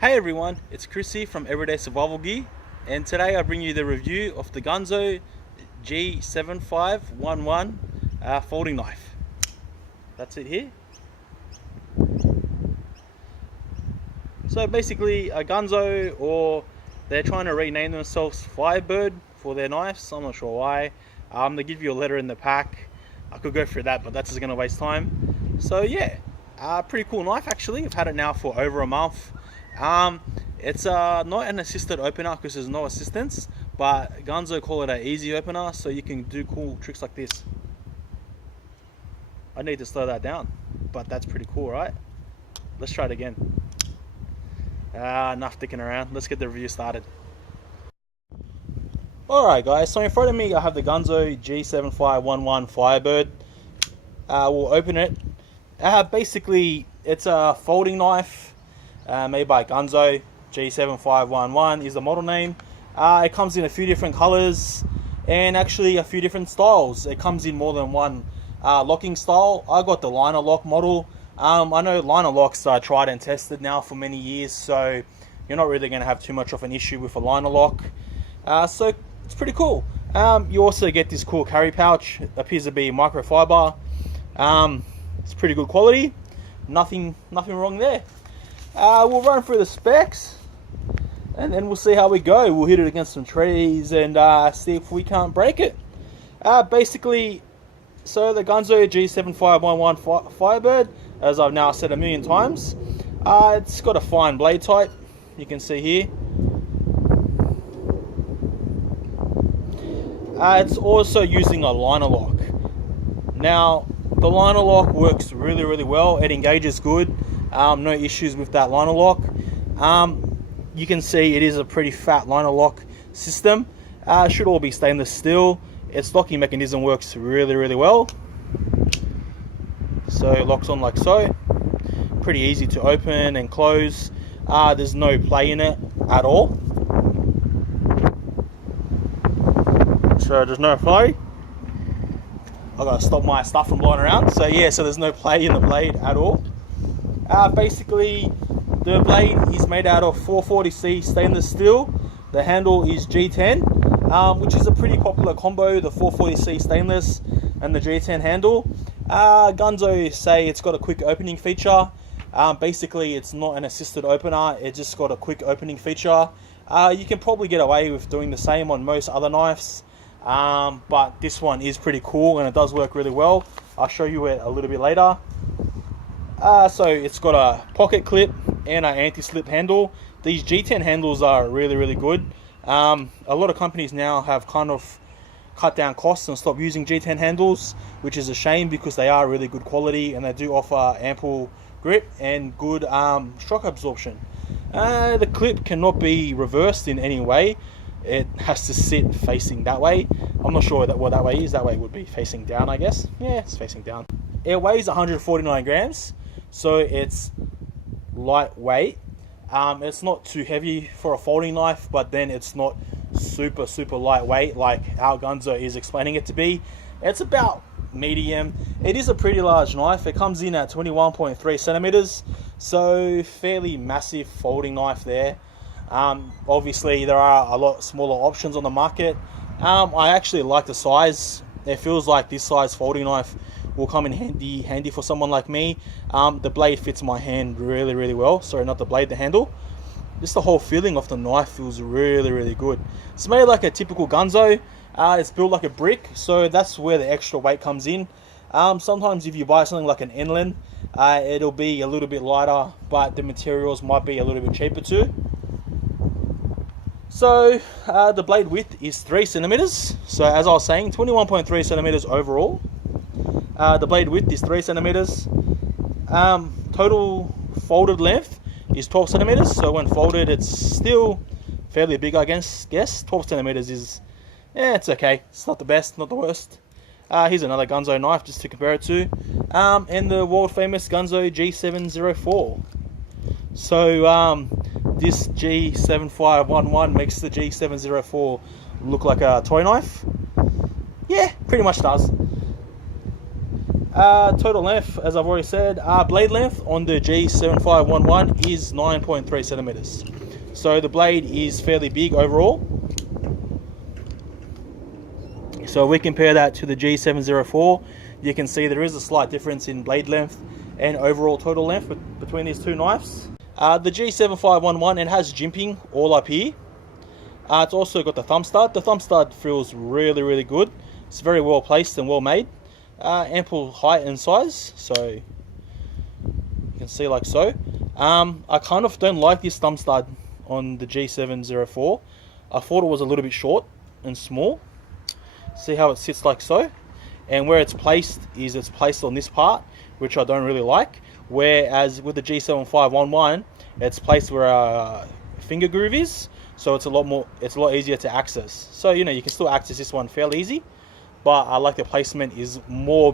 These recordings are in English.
Hey everyone, it's Chrissy from Everyday Survival Gear, and today I bring you the review of the Ganzo G7511 folding knife. That's it here. So basically a Ganzo, or they're trying to rename themselves Firebird for their knives. I'm not sure why. They give you a letter in the pack. I could go through that, but that's just going to waste time. So yeah, pretty cool knife actually. I've had it now for over a month. It's not an assisted opener because there's no assistance, but Ganzo call it an easy opener, so you can do cool tricks like this. I need to slow that down, but that's pretty cool, right? Let's try it again. Enough dicking around. Let's get the review started. Alright guys, so in front of me I have the Ganzo G7511 Firebird. We'll open it. Basically, it's a folding knife made by Ganzo. G7511 is the model name. It comes in a few different colors and actually a few different styles. It comes in more than one locking style. I got the liner lock model. I know liner locks are tried and tested now for many years, so you're not really going to have too much of an issue with a liner lock. So it's pretty cool. You also get this cool carry pouch. It appears to be microfiber. It's pretty good quality. Nothing wrong there. We'll run through the specs and then we'll see how we go. We'll hit it against some trees and see if we can't break it. Basically, so the Ganzo G7511 Firebird, as I've now said a million times, it's got a fine blade type. You can see here. It's also using a liner lock. Now, the liner lock works really well. It engages good. No issues with that liner lock. You can see it is a pretty fat liner lock system. Should all be stainless steel. Its locking mechanism works really well. So it locks on like so. Pretty easy to open and close. There's no play in it at all. So there's no play. I gotta stop my stuff from blowing around. So yeah, so there's no play in the blade at all. Basically, the blade is made out of 440C stainless steel. The handle is G10, which is a pretty popular combo, the 440C stainless and the G10 handle. Ganzo say it's got a quick opening feature. Basically, it's not an assisted opener, it just got a quick opening feature. You can probably get away with doing the same on most other knives, but this one is pretty cool and it does work really well. I'll show you it a little bit later. So it's got a pocket clip and an anti-slip handle. These G10 handles are really good. A lot of companies now have kind of cut down costs and stopped using G10 handles, which is a shame because they are really good quality and they do offer ample grip and good shock absorption. The clip cannot be reversed in any way. It has to sit facing that way. I'm not sure what that way is. That way would be facing down, I guess. Yeah, it's facing down. It weighs 149 grams. So it's lightweight. It's not too heavy for a folding knife, but then it's not super lightweight like how Ganzo is explaining it to be. It's about medium. It is a pretty large knife. It comes in at 21.3 centimeters, so fairly massive folding knife there. Obviously there are a lot smaller options on the market. I actually like the size. It feels like this size folding knife will come in handy for someone like me. The blade fits my hand really well. Sorry, not the blade, the handle. Just the whole feeling of the knife feels really good. It's made like a typical Ganzo. It's built like a brick, so that's where the extra weight comes in. Sometimes if you buy something like an inland, it'll be a little bit lighter, but the materials might be a little bit cheaper too. So the blade width is 3 centimeters. So as I was saying, 21.3 centimeters overall. The blade width is 3 centimeters. Total folded length is 12 centimeters. So when folded, it's still fairly big, I guess. 12 centimeters is, it's okay. It's not the best, not the worst. Here's another Ganzo knife just to compare it to. And the world famous Ganzo G704. So this G7511 makes the G704 look like a toy knife. Yeah, pretty much does. Total length, as I've already said, blade length on the G7511 is 9.3 centimeters. So the blade is fairly big overall. So if we compare that to the G704, you can see there is a slight difference in blade length and overall total length between these two knives. The G7511, it has jimping all up here. It's also got the thumb stud. The thumb stud feels really good. It's very well placed and well made. Ample height and size, so you can see like so. I kind of don't like this thumb stud on the G704. I thought it was a little bit short and small. See how it sits like so, and where it's placed is it's placed on this part, which I don't really like, whereas with the G7511 it's placed where a finger groove is, so it's a lot easier to access. So you can still access this one fairly easy, but I like the placement is more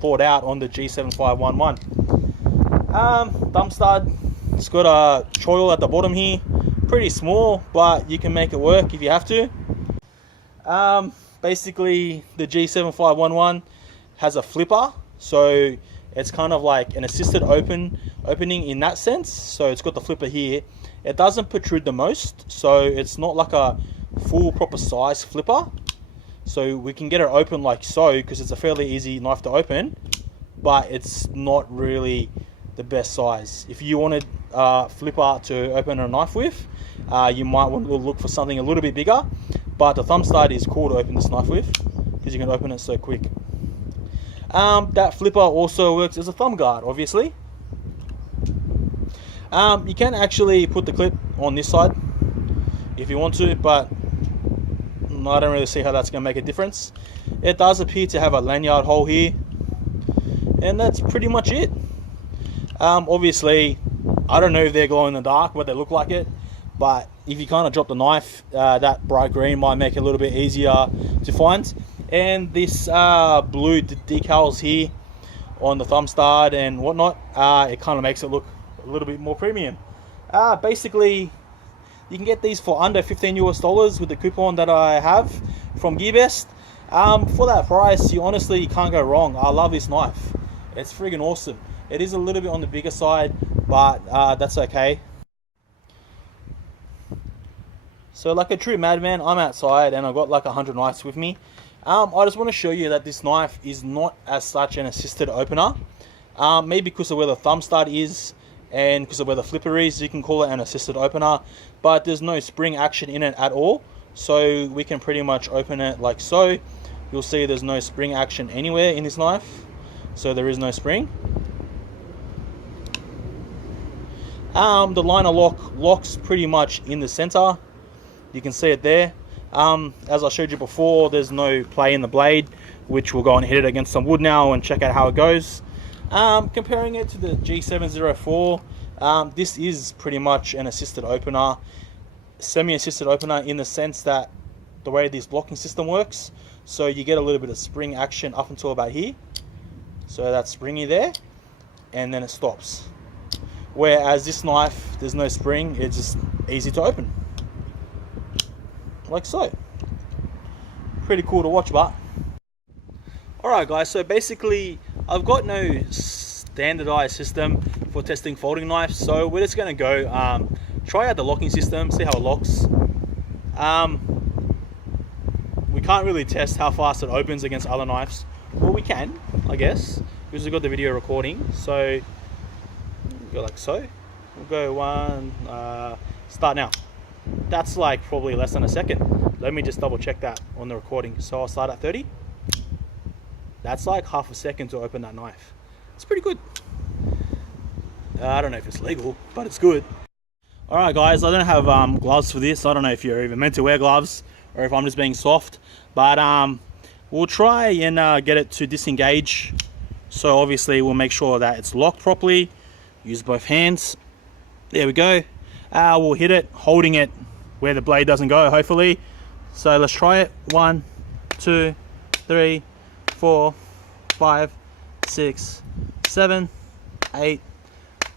thought out on the G7511. Thumb stud, it's got a choil at the bottom here, pretty small, but you can make it work if you have to. Basically, the G7511 has a flipper, so it's kind of like an assisted opening in that sense. So it's got the flipper here. It doesn't protrude the most, so it's not like a full proper size flipper. So we can get it open like so, because it's a fairly easy knife to open, but it's not really the best size. If you wanted a flipper to open a knife with, you might want to look for something a little bit bigger. But the thumb stud is cool to open this knife with, because you can open it so quick. That flipper also works as a thumb guard, obviously. You can actually put the clip on this side if you want to, but I don't really see how that's going to make a difference. It does appear to have a lanyard hole here, and that's pretty much it. Obviously, I don't know if they're glow in the dark, but they look like it. But if you kind of drop the knife, that bright green might make it a little bit easier to find. And this blue decals here on the thumb stud and whatnot, it kind of makes it look a little bit more premium. Basically, you can get these for under $15 US with the coupon that I have from GearBest. For that price, you honestly can't go wrong. I love this knife. It's friggin' awesome. It is a little bit on the bigger side, but that's okay. So like a true madman, I'm outside and I've got like 100 knives with me. I just want to show you that this knife is not as such an assisted opener. Maybe because of where the thumb stud is and because of where the flipper is, you can call it an assisted opener. But there's no spring action in it at all. So we can pretty much open it like so. You'll see there's no spring action anywhere in this knife. So there is no spring. The liner locks pretty much in the center. You can see it there. As I showed you before, there's no play in the blade, which we'll go and hit it against some wood now and check out how it goes. Comparing it to the G704, this is pretty much an assisted opener, semi-assisted opener in the sense that the way this locking system works, so you get a little bit of spring action up until about here. So that's springy there, and then it stops. Whereas this knife, there's no spring, it's just easy to open. Like so. Pretty cool to watch, but alright guys, so basically I've got no standardized system for testing folding knives, so we're just going to go try out the locking system, see how it locks. We can't really test how fast it opens against other knives. Well, we can, I guess, because we've got the video recording. So go like so. We'll go one, start now. That's like probably less than a second. Let me just double check that on the recording. So I'll start at 30. That's like half a second to open that knife. It's pretty good. I don't know if it's legal, but it's good. Alright guys, I don't have gloves for this. I don't know if you're even meant to wear gloves or if I'm just being soft. But we'll try and get it to disengage. So obviously we'll make sure that it's locked properly. Use both hands. There we go. We'll hit it, holding it where the blade doesn't go, hopefully. So let's try it. 1, 2, 3, 4, 5, 6, 7, 8,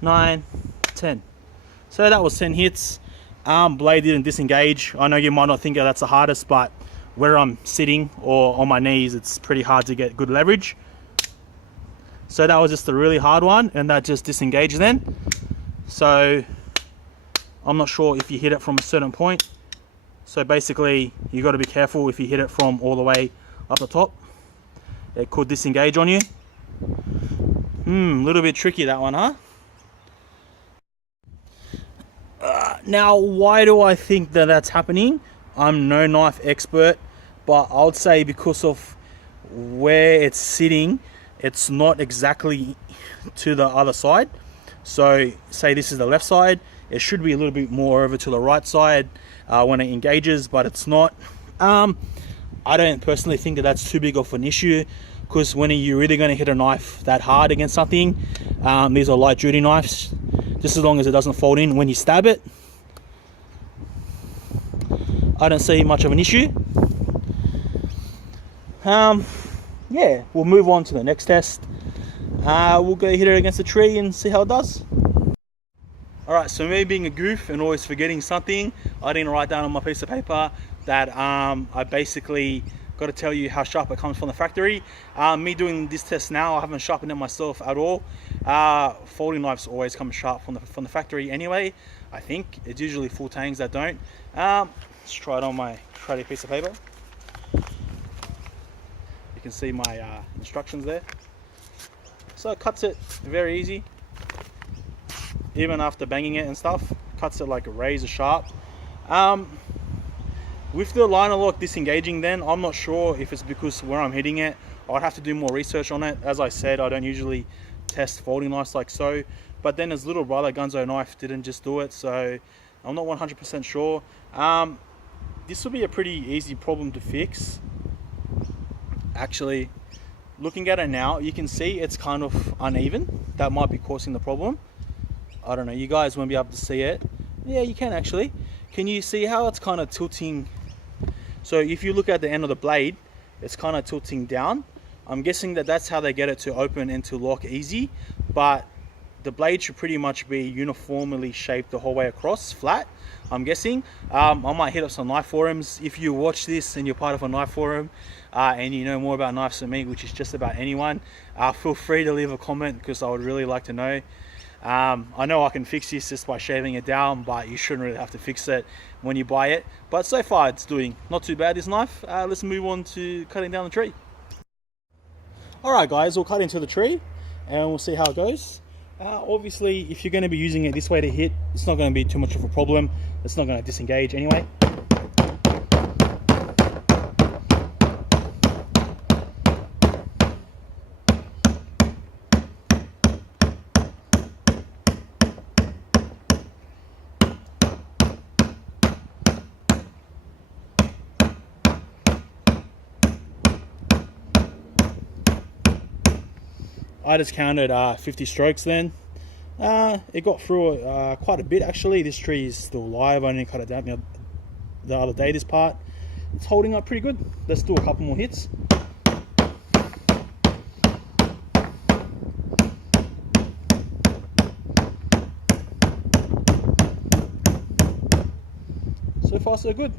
9, 10. So that was 10 hits. Blade didn't disengage. I know you might not think that's the hardest, but where I'm sitting or on my knees, it's pretty hard to get good leverage. So that was just a really hard one, and that just disengaged then. So I'm not sure if you hit it from a certain point. So basically you got to be careful if you hit it from all the way up the top. It could disengage on you. A little bit tricky that one, huh? Now, why do I think that that's happening? I'm no knife expert, but I would say because of where it's sitting, it's not exactly to the other side. So say this is the left side, it should be a little bit more over to the right side when it engages, but it's not. I don't personally think that that's too big of an issue, because when you're really going to hit a knife that hard against something, these are light duty knives, just as long as it doesn't fold in when you stab it, I don't see much of an issue. Yeah, we'll move on to the next test. We'll go hit it against the tree and see how it does. Alright, so me being a goof and always forgetting something, I didn't write down on my piece of paper that I basically got to tell you how sharp it comes from the factory. Me doing this test now, I haven't sharpened it myself at all. Folding knives always come sharp from the factory anyway. I think it's usually full tangs that don't. Let's try it on my shreddy piece of paper. You can see my instructions there. So it cuts it very easy, even after banging it and stuff. Cuts it like a razor sharp. With the liner lock disengaging then, I'm not sure if it's because where I'm hitting it. I'd have to do more research on it. As I said, I don't usually test folding knives like so. But then his little brother Ganzo knife didn't just do it, so I'm not 100% sure. This will be a pretty easy problem to fix. Actually, looking at it now, you can see it's kind of uneven. That might be causing the problem. I don't know, you guys won't be able to see it. Yeah, you can actually. Can you see how it's kind of tilting? So if you look at the end of the blade, it's kind of tilting down. I'm guessing that that's how they get it to open and to lock easy, but the blade should pretty much be uniformly shaped the whole way across, flat, I'm guessing. I might hit up some knife forums. If you watch this and you're part of a knife forum and you know more about knives than me, which is just about anyone, feel free to leave a comment, because I would really like to know. I know I can fix this just by shaving it down, but you shouldn't really have to fix it when you buy it. But so far it's doing not too bad, this knife. Let's move on to cutting down the tree. Alright guys, we'll cut into the tree and we'll see how it goes. Obviously, if you're going to be using it this way to hit, it's not going to be too much of a problem. It's not going to disengage anyway. I just counted 50 strokes then. It got through quite a bit actually. This tree is still live. I only cut it down the other day, this part. It's holding up pretty good. Let's do a couple more hits. So far so good.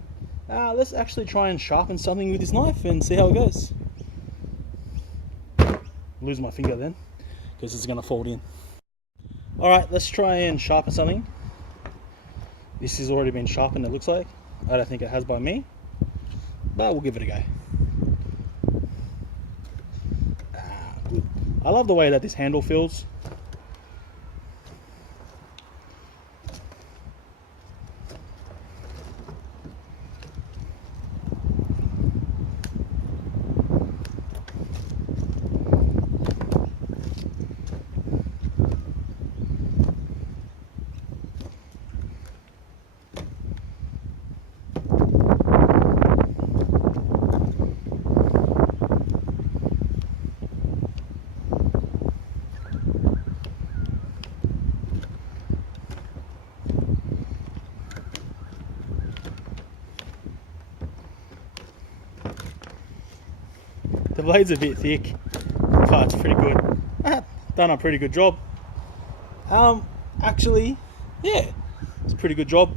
Let's actually try and sharpen something with this knife and see how it goes. Lose my finger then, because it's going to fold in. Alright, let's try and sharpen something. This has already been sharpened, it looks like. I don't think it has by me, but we'll give it a go. Good. I love the way that this handle feels. The blade's a bit thick, but it's pretty good. Done a pretty good job. Actually, yeah, it's a pretty good job.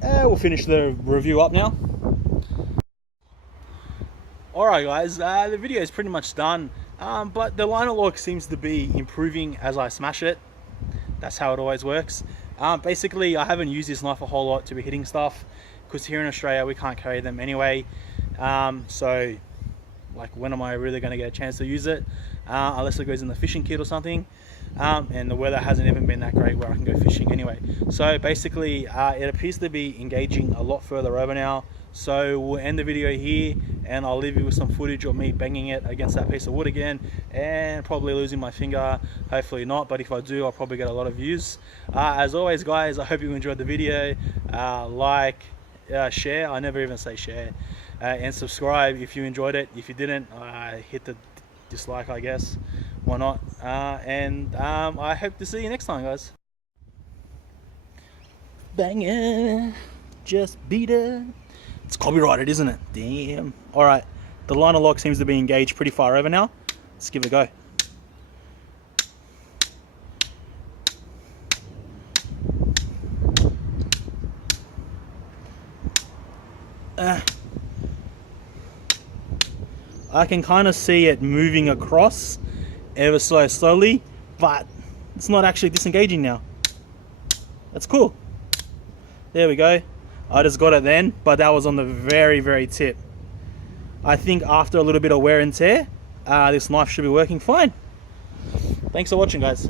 We'll finish the review up now. Alright guys, the video is pretty much done. But the liner lock seems to be improving as I smash it. That's how it always works. Basically, I haven't used this knife a whole lot to be hitting stuff, because here in Australia we can't carry them anyway. So like, when am I really going to get a chance to use it? Unless it goes in the fishing kit or something. And the weather hasn't even been that great where I can go fishing anyway. So basically, it appears to be engaging a lot further over now. So we'll end the video here, and I'll leave you with some footage of me banging it against that piece of wood again, and probably losing my finger. Hopefully not, but if I do, I'll probably get a lot of views. As always, guys, I hope you enjoyed the video. Like, share, I never even say share, and subscribe if you enjoyed it. If you didn't, hit the dislike, I guess. Why not? And I hope to see you next time, guys. Bang it, just beat it. It's copyrighted, isn't it? Damn. Alright, the liner lock seems to be engaged pretty far over now. Let's give it a go. I can kind of see it moving across ever so slowly, but it's not actually disengaging now. That's cool. There we go. I just got it then, but that was on the very tip. I think after a little bit of wear and tear, this knife should be working fine. Thanks for watching, guys.